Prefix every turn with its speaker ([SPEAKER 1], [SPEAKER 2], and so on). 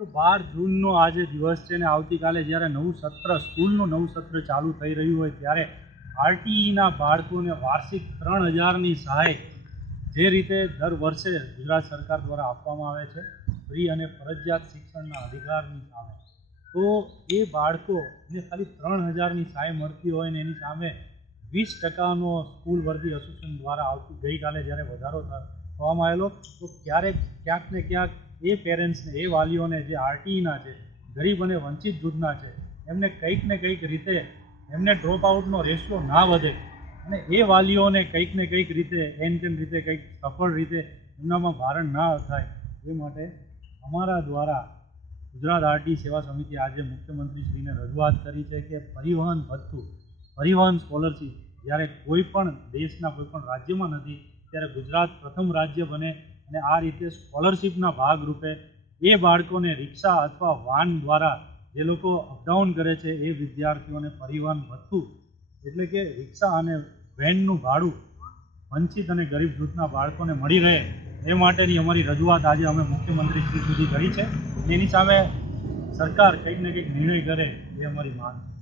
[SPEAKER 1] બાર જૂનનો આજે દિવસ છે ને આવતીકાલે જ્યારે નવું સત્ર, સ્કૂલનું નવું સત્ર ચાલુ થઈ રહ્યું હોય ત્યારે આરટીઈના બાળકોને વાર્ષિક ત્રણ હજારની સહાય જે રીતે દર વર્ષે ગુજરાત સરકાર દ્વારા આપવામાં આવે છે, ફ્રી અને ફરજિયાત શિક્ષણના અધિકારની સામે. તો એ બાળકો જે ખાલી ત્રણ હજારની સહાય મળતી હોય ને એની સામે વીસ ટકાનો સ્કૂલ વર્ધી એસોસિએશન દ્વારા આવતી ગઈકાલે જ્યારે વધારો થવામાં આવેલો, તો ક્યારેક ક્યાંક ને ક્યાંક એ પેરેન્ટ્સને એ વાલીઓને જે આરટીઈના છે, ગરીબ અને વંચિત જૂથના છે, એમને કંઈક ને કંઈક રીતે એમને ડ્રોપ આઉટનો રેશિયો ના વધે અને એ વાલીઓને કંઈક ને કંઈક રીતે એન તેમ રીતે કંઈક સફળ રીતે એમનામાં ભારણ ના થાય, એ માટે અમારા દ્વારા ગુજરાત આરટી સેવા સમિતિ આજે મુખ્યમંત્રીશ્રીને રજૂઆત કરી છે કે પરિવહન ભથ્થું, પરિવહન સ્કોલરશીપ જ્યારે કોઈ પણ દેશના, કોઈ પણ રાજ્યમાં નથી, ત્યારે ગુજરાત પ્રથમ રાજ્ય બને અને આ રીતે સ્કોલરશિપના ભાગરૂપે એ બાળકોને રિક્ષા અથવા વાન દ્વારા જે લોકો અપડાઉન કરે છે એ વિદ્યાર્થીઓને પરિવહન ભથ્થું, એટલે કે રિક્ષા અને વેનનું ભાડું, વંચિત અને ગરીબ જૂથના બાળકોને મળી રહે એ માટેની અમારી રજૂઆત આજે અમે મુખ્યમંત્રી શ્રી સુધી કરી છે. એની સામે સરકાર કંઈક ને કંઈક નિર્ણય કરે એ અમારી માંગ છે.